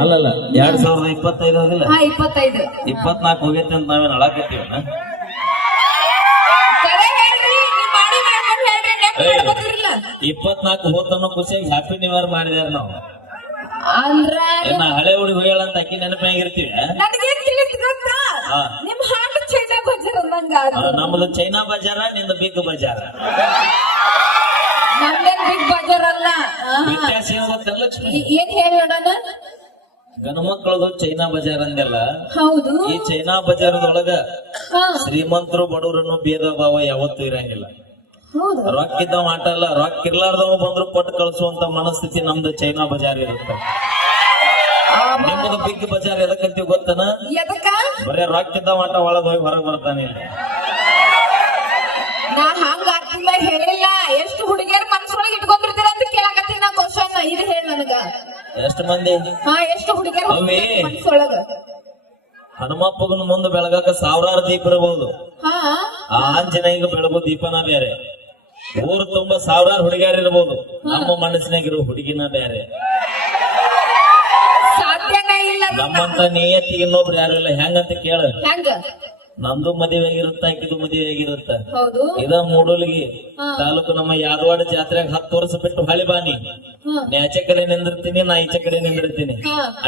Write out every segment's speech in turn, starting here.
ಅಲ್ಲಲ್ಲ ಎರಡ್ ಸಾವಿರದ ಇಪ್ಪತ್ತೈದು ಹೋಗಿಲ್ಲ ಹಾ ಇಪ್ಪತ್ತೈದು. ಇಪ್ಪತ್ನಾಲ್ಕು ಹೋಗೈತೆ ಅಂತ ನಾವೇನು ಅಳಾಕತ್ತೀವನ. ಇಪ್ಪತ್ನಾಲ್ಕು ಹೋತನ್ನೋ ಖುಷಿಯಾಗಿ ಹ್ಯಾಪಿ ನ್ಯೂ ಇಯರ್ ಮಾಡಿದಾರೆ ನಾವು. ಅಂದ್ರ ಹಳೆ ಹುಡುಗಿ ಹೋಗ್ಯಾಳ ಅಂತ ಅಕ್ಕಿ ನೆನಪಾಗಿರ್ತೀವಿ. ನನಗೇನ್ ತಿಳಿತ್ ಗೊತ್ತಾ? ಹಾ. ನಿಮ್ ಹಾಡು ಚೈನಾ ಬಜಾರ್ ಅಂದಂಗ ನಮ್ದು ಚೈನಾ ಬಜಾರ ನಿಂದ ಬಿಗ್ ಬಜಾರ ನಮ್ದೇನ್ ಬಿಗ್ ಬಜಾರ್ ಅಲ್ಲ? ಆಹಾ. ವ್ಯತ್ಯಾಸ ಏನ್ ಗೊತ್ತಲ್ಲ ಲಕ್ಷ್ಮಿ ಈ- ಏನ್ ಹೇಳಿ ನೋಡೋಣ ಗಂಡು ಮಕ್ಕಳದು ಚೈನಾ ಬಜಾರ್ ಅಂದೆಲ್ಲ ಹೌದು. ಈ ಚೈನಾ ಬಜಾರದೊಳಗ ಒಳಗ ಶ್ರೀಮಂತರು ಬಡವರನ್ನು ಭೇದ ಭಾವ ಯಾವತ್ತೂ ಇರಂಗಿಲ್ಲ. ರೊಕ್ಕ ಇದ್ದವ ಆಟ ಅಲ್ಲ ರೊಕ್ಕ ಇರ್ಲಾರ್ದವ ಬಂದ್ರು ಕೊಟ್ಟು ಕಳಿಸುವಂತ ಮನಸ್ಥಿತಿ ನಮ್ದು ಚೈನಾ ಬಜಾರ್ ಇರುತ್ತೆ. ನಿಮ್ಮದು ಬಿಗ್ ಬಜಾರ್ ಎದಕ್ಕಂತೀವಿ ಗೊತ್ತನ? ಬರೇ ರೊಕ್ಕ ಇದ್ದ ಆಟ ಒಳಗ್ ಹೋಗಿ ಹೊರಗೆ ಬರ್ತಾನೆ ಇಲ್ಲ. ಹೇಳಿಲ್ಲ. ಎಷ್ಟು ಹುಡುಗಿಯರ್ ಮನಸ್ಸೊಳಗೆ ಇಟ್ಕೊಂಡಿರ್ತೀರ ಅಂತ ಕೇಳಕತ್ತೀನಿ ನಾ ಕ್ವಶನ್ ಇದು ಹೇಳ ನನಗ. ಎಷ್ಟು ಮಂದಿ? ಹಾ ಎಷ್ಟು ಹುಡುಗಿಯರ್? ಅವೇ. ಮನ್ಸೊಳಗ. ಹನುಮಪ್ಪಗನ ಮುಂದೆ ಬೆಳಗಾಕ ಸಾವಿರಾರು ದೀಪ ಇರಬಹುದು. ಹಾ. ಆ ಆಂಜನೇಯಗ ಬೆಳಗು ದೀಪನ ಬೇರೆ. ಊರು ತುಂಬಾ ಸಾವಿರಾರು ಹುಡುಗಿಯರ್ ಇರಬಹುದು. ನಮ್ಮ ಮನಸ್ಸಿನಾಗಿರೋ ಹುಡುಗಿನ ಬೇರೆ. ಸಾಧ್ಯನೇ ಇಲ್ಲ. ನಮ್ಮಂತ ನಿಯತ್ತಿಗೆ ಇನ್ನೊಬ್ರು ಯಾರಿಲ್ಲ ಹೆಂಗಂತ ಕೇಳ. ಹೆಂಗ? ನಂದು ಮದುವೆ ಆಗಿರುತ್ತ ಆಕಿದು ಮದುವೆ ಆಗಿರುತ್ತ. ಇದ ಮೂಡೋಲಿಗೆ ತಾಲೂಕು ನಮ್ಮ ಯಾದವಾಡ ಜಾತ್ರೆಗೆ ಹತ್ತು ವರ್ಷ ಬಿಟ್ಟು ಹಳಿ ಬಾನಿ ನ್ಯಾಚೆ ನೀ ಆಚೆ ಕಡೆ ನಿಂದಿರ್ತೀನಿ ನಾ ಈಚೆ ಕಡೆ ನಿಂದಿರ್ತೀನಿ.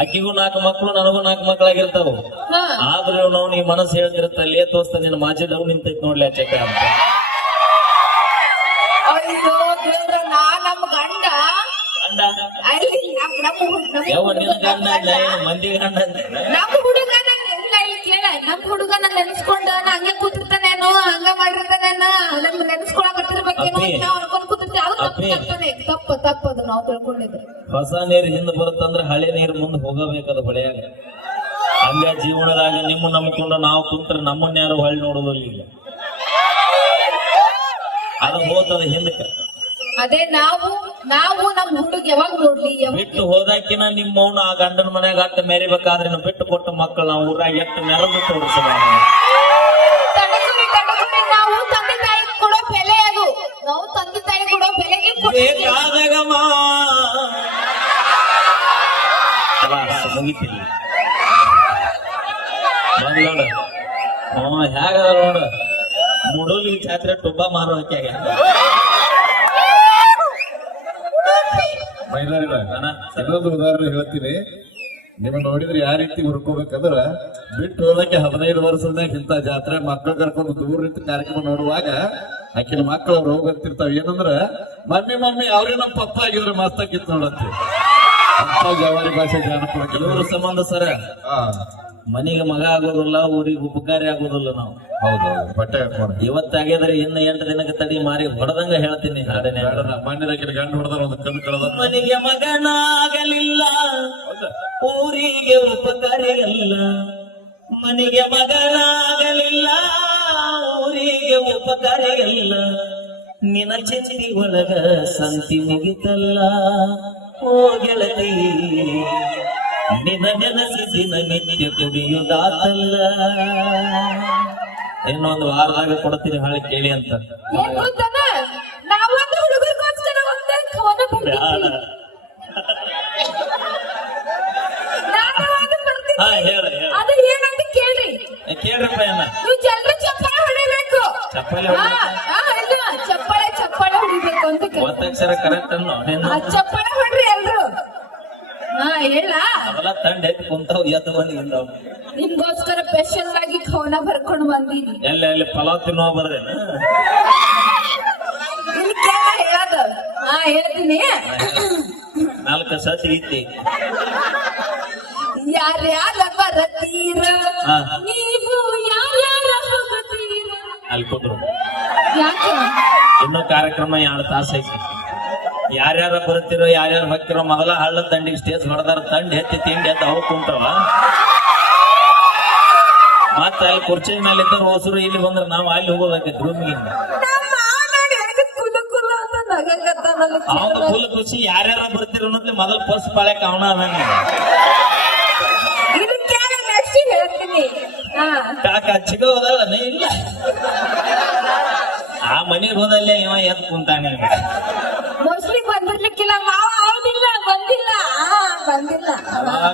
ಅಕ್ಕಿಗೂ ನಾಲ್ಕು ಮಕ್ಕಳು ನನಗೂ ನಾಲ್ಕು ಮಕ್ಕಳಾಗಿರ್ತಾವ ಆದ್ರೂ ನಾವು ನೀ ಮನಸ್ಸು ಹೇಳ್ತಿರುತ್ತ ಲೇ ತೋಸ್ತ ನಿನ್ನ ಮಾಜಿ ಡೌ ನಿಂತೈತ್ ನೋಡ್ಲಿ ಆಚೆ ಕಡೆ ಅಂತ. ಗಂಡ. ನಮ್ ಗಂಡ ಅಲ್ಲಿ ನಮ್ ಹುಡುಗ ನಾನು ನೆನ್ಸ್ಕೊಂಡ ನಾ ಹಂಗೆ ಕೂತಿರ್ತಾನೇನೋ ಹಂಗ ಮಾಡಿರ್ತಾನೇನ ನಮ್ ನೆನ್ಸ್ಕೊಳಕ್ ಬರ್ತಿರ್ಬೇಕೇನೋ ಅಂತ ನಾವ್ ಅನ್ಕೊಂಡ್ ಕೂತಿರ್ತೀವಿ. ಅದು ತಪ್ಪು. ತಪ್ಪನೆ ತಪ್ಪು ಅದು ನಾವು ಹೊಸ ನೀರು ಹಿಂದೆ ಬರುತ್ತಂದ್ರ ಹಳೆ ನೀರು ಮುಂದೆ ಹೋಗಬೇಕದು ಹೊಳೆಯಾಗ. ಹಂಗ ಜೀವನದಾಗ ನಿಮ್ಮ ನಂಬ್ಕೊಂಡು ನಾವು ಕುಂತ್ರ ನಮ್ಮನ್ನ ಯಾರು ಹೊಳ್ಳಿ ನೋಡೋದಿಲ್ಲ ಅದು ಹೋತದ ಹಿಂದಕ್ಕೆ. ಅದೇ ನಾವು ನಾವು ನಮ್ ಹುಡುಗ ಯಾವಾಗ ನೋಡ್ಲಿ ಬಿಟ್ಟು ಹೋದಾಕಿನ ನಿಮ್ಮ ಮೌನ ಆ ಗಂಡನ ಮನ್ಯಾಗ ಅಟ್ಟ ಮೆರಿಬೇಕಾದ್ರೆ ನಾವು ಬಿಟ್ಟು ಕೊಟ್ಟ ಮಕ್ಕಳು ನಾವು ಊರಾಗ ಎಷ್ಟು ನೆರವು ತೋರಿಸಬಾರ್ದು ನಾವು ತಂದೆ ತಾಯಿ ಕೊಡೋ ಬೆಲೆ ಅದು. ನಾವು ತಂದೆ ತಾಯಿ ಕೊಡೋ ಬೆಲೆಗೆ ಕೊಡ್ತೀವಿ. ಬೇಕಾದಾಗ ಮಾ. ಖಲಾಸ್, ಮುಗಿತಿಲ್ಲ. ನೋಡು. ಹ್ಞೂ ಹೇಗದ ನೋಡು. ಮುಡುಲಿ ಜಾತ್ರೆ ಟುಬ್ಬ ಮಾರೋ ಹಾಕ್ಯಾಗ. ಮೈಲಾರಿಗಳ ಇನ್ನೊಂದು ಉದಾಹರಣೆ ಹೇಳ್ತೀನಿ. ನಿಮ್ಮ ನೋಡಿದ್ರೆ ಯಾವ ರೀತಿ ಹುರ್ಕೋಬೇಕಂದ್ರ ಬಿಟ್ಟು ಹೋದಕ್ಕೆ ಹದಿನೈದು ವರ್ಷದಾಗ ಇಂಥ ಜಾತ್ರೆ ಮಕ್ಕಳು ಕರ್ಕೊಂಡು ದೂರ ನಿಂತು ಕಾರ್ಯಕ್ರಮ ನೋಡುವಾಗ ಆಕಿನ ಮಕ್ಕಳು ಅವ್ರು ಅಂತಿರ್ತಾವ. ಏನಂದ್ರ ಮಮ್ಮಿ ಮಮ್ಮಿ ಅವ್ರೇ ನಮ್ಮ ಪಪ್ಪ ಆಗಿದ್ರೆ ಮಸ್ತಾಗಿತ್ತು ನೋಡಂತಿ ನೋಡತ್ತಿ ಜವಾರಿ ಭಾಷೆ ಜಾನಪದ ಕೆಲವರು. ಸಂಬಂಧ ಸರ. ಹಾ ಮನಿಗೆ ಮಗ ಆಗೋದಿಲ್ಲ ಊರಿಗೆ ಉಪಕಾರಿ ಆಗೋದಿಲ್ಲ ನಾವು. ಹೌದು ಬಟ್ಟೆ ಹಾಕೊಂಡು ಇವತ್ತಾಗಿದ್ರೆ ಇನ್ನ ಎಂಟು ದಿನಕ್ಕೆ ತಡಿ ಮಾರಿ ಹೊಡೆದಂಗ ಹೇಳ್ತೀನಿ ಹಾಡನೆ ಮಣ್ಣಿನ ಗಂಡು ಹೊಡೆದಾರ ಒಂದು ಕಣ್ಣು ಕಳೆದ. ಮನಿಗೆ ಮಗನಾಗಲಿಲ್ಲ. ಊರಿಗೆ ಉಪಕಾರಿಯಲ್ಲ. ಮನಿಗೆ ಮಗನಾಗಲಿಲ್ಲ. ಊರಿಗೆ ಉಪಕಾರಿಯಲ್ಲ. ನಿನ ಚಚರಿ ಒಳಗ ಸಂತಿ ಮುಗಿತಲ್ಲ. ಓ ಗೆಳತಿ ನಿನ ನೆನಸಿ ದಿನ ನಿತ್ಯ ಕುಡಿಯುದಾತಲ್ಲ ಇನ್ನೊಂದು ವಾರದಾಗ ಕೊಡ್ತೀನಿ ಹಾಳೆ ಕೇಳಿ ಅಂತ. ಹಾ ಹೇಳ ಹೇಳ. ಅದು ಏನಂತ ಕೇಳ್ರಿ. ಕೇಳ್ರಪ್ಪ ಏನ ನೀವು ಜನರು ಚಪ್ಪಾಳೆ ಹೊಡಿಬೇಕು. ಚಪ್ಪಾಳೆ ಹೊಡಿಬೇಕು? ಇಲ್ಲ ಚಪ್ಪಾಳೆ ಚಪ್ಪಾಳೆ ಹೊಡಿಬೇಕು ಅಂತ ಕರೆಕ್ಟ್ ಅನ್ನೋ. ಆ ಚಪ್ಪಾಳೆ ಹೇಳ ಅವೆಲ್ಲ ತಂಡ ಎತ್ತಿ ಕುಂತಾವ್ ಎದ್ದು ಬಂದು ನಿಮ್ಗೋಸ್ಕರ ಸ್ಪೆಷಲ್ ಆಗಿ ಕವನ ಬರ್ಕೊಂಡು ಬಂದೀನಿ ಎಲ್ಲಿ ಅಲ್ಲಿ ಪಲಾವ್ ತಿನ್ನೋ ಬರ್ದೇನ ಇಲ್ಲಿ ಕೇಳ ಹೇಳೋದು. ಹಾ ಹೇಳ್ತೀನಿ. ನಾಲ್ಕು ಸತಿ ಐತಿ ಯಾರ್ಯಾರ ಬರತೀರ ಹಾ. ನೀವು ಯಾರ್ಯಾರ ಹೋಗತೀರ? ಅಲ್ಲಿ ಕೂತ್ರು. ಯಾಕೆ? ಇನ್ನೂ ಕಾರ್ಯಕ್ರಮ ಎರಡು ತಾಸು ಐತಿ. ಯಾರ್ಯಾರ ಬರ್ತಿರೋ ಯಾರ್ಯಾರು ಹೊಕ್ಕಿರೋ ಮೊದಲ ಹಳ್ಳ ತಂಡಿಗೆ ಸ್ಟೇಜ್ ಹೊಡೆದಾರ ತಂಡ ಎತ್ತಿ ತಿಂಡಿ ಎದ್ದು ಅವು ಕುಂತವ ಮತ್ತೆ ಅಲ್ಲಿ ಕುರ್ಚಿ ಮೇಲೆ ಇದ್ದರು ಹೊಸರು ಇಲ್ಲಿ ಬಂದ್ರೆ ನಾವು ಅಲ್ಲಿ ಹೋಗೋದಕ್ಕೆ ರೂಮಿಗಿಂದ ಅವನ ಫುಲ್ ಖುಷಿ ಯಾರ್ಯಾರ ಬರ್ತಿರೋ ಅನ್ನೋದ್ಲಿ ಮೊದಲ ಫಸ್ಟ್ ಪಾಳ್ಯಕ್ಕೆ ಅವನ ಅದಾನ ಕಾಕ ಚಿಗ ಹೋದಲ್ಲ ಇಲ್ಲ. ಆ ಮನೆಗೆ ಹೋದಲ್ಲೇ ಇವ ಎದ್ ಕುಂತಾನೆ. ಬಂದಿರ್ಲಿಕ್ಕಿಲ್ಲ ಮಾವ ಹೌದಿಲ್ಲ ಬಂದಿಲ್ಲ ಬಂದಿಲ್ಲ.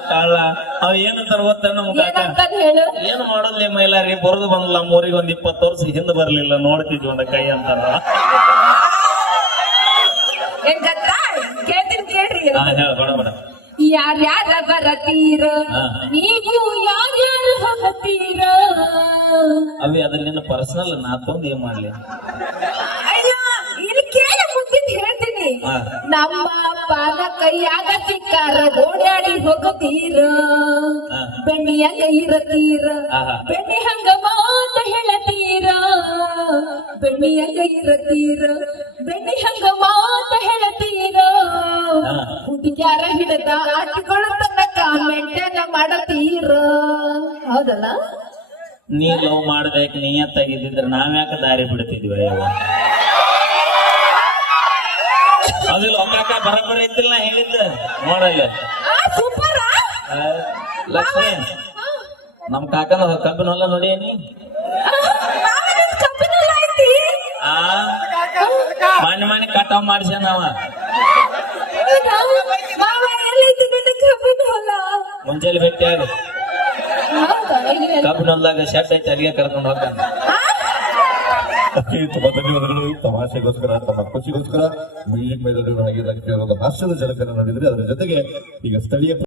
ಕಾಳ ಅವ ಏನಂತಾರ ಗೊತ್ತ ನಮ್ ಕಾಕ? ಹೇಳು. ಏನ್ ಮಾಡೋದ್ಲಿ ಮೈಲಾರಿ? ಬರೋದು ಬಂದಲ್ಲ ಮೂರಿಗೆ ಒಂದ್ ಇಪ್ಪತ್ತು ವರ್ಷ ಹಿಂದೆ ಬರ್ಲಿಲ್ಲ ನೋಡ್ತಿದ್ವಿ ಒಂದ ಕೈ ಅಂತಾರ ಏನ್ ಗೊತ್ತಾ ಕೇಳ್ತೀನಿ ಕೇಳ್ರಿ. ಹಾ ಹೇಳ ಬೇಡ ಬೇಡ. ಯಾರ್ಯಾರ ಬರತೀರ ಹಾ. ನೀವು ಯಾರ್ಯಾರು ಹೋಗತೀರ ಅವಿ ಅದ್ರ ನಿನ್ನ ಪರ್ಸನಲ್ ನಾ ತೊಂದ್ ಏನ್ ಮಾಡ್ಲಿ ಅಯ್ಯೋ ಇಲ್ಲಿ ಕೇಳ ಮುಂದಿನ ಹೇಳ್ತೀನಿ ಹಾ. ನಮ್ಮ ಪಾದ ಕೈಯಾಗ ಸಿಕ್ಕಾರ ಓಡಾಡಿ ಹೋಗತೀರ? ಹಾ. ಬೆಣ್ಣಿಯಾಗ ಇರತೀರ. ಬೆಣ್ಣಿ ಹಂಗ ಮಾತ ಹೇಳತೀರ? ಬೆಣ್ಣಿಯಾಗ ಇರತೀರ? ಬೆಣ್ಣಿ ಹಂಗ ಮಾತ ಹೇಳತೀರ. ಹುಡುಗ್ಯಾರ ಹಿಡದ ಆಟಗಳು ತನ್ನ ಕಾಮೆಂಟ್ ಮಾಡತೀರ? ಹೌದಲ್ಲ? ನೀ ಲವ್ ಮಾಡ್ಬೇಕು ನಿಯತ್ತಾಗಿದ್ದಿದ್ರೆ ನಾವ್ಯಾಕ ದಾರಿ ಬಿಡ್ತಿದ್ವಿ ಅದಿಲ್ಲ ಕಾಕ ಬರಬರ ಐತಿಲ್ಲ ನಾ ಹೇಳಿದ್ದ. ನೋಡಲ್ಲ ಸೂಪರ್ ಲಕ್ಷ್ಮಿ ನಮ್ ಕಾಕನ ಕಬ್ಬಿನ ಹೊಲ ನೋಡಿ ನೀ? ಮನೆ ಮನೆ ಕಟಾವ್ ಮಾಡ್ಸ್ಯಾನ ಅವ. ಮುಂಜಾನೆ ಭೇಟಿ ಆಗ. ಕಬ್ಬಿನ ಹೊಲದಾಗ ಶರ್ಟ್ ಐತಿ ಅಲ್ಲಿಗೆ ಕರ್ಕೊಂಡು ಹೋಗ್ತಾನ. ತುಂಬಾ ಧನ್ಯವಾದಗಳು ತಮಾಷೆಗೋಸ್ಕರ ತಮ್ಮ ಖುಷಿಗೋಸ್ಕರ ಮ್ಯೂಸಿಕ್ ಮೇಲೂ ಹಾಸ್ಯದ ಜನಕರ ನೋಡಿದ್ರೆ ಅದರ ಜೊತೆಗೆ ಈಗ ಸ್ಥಳೀಯ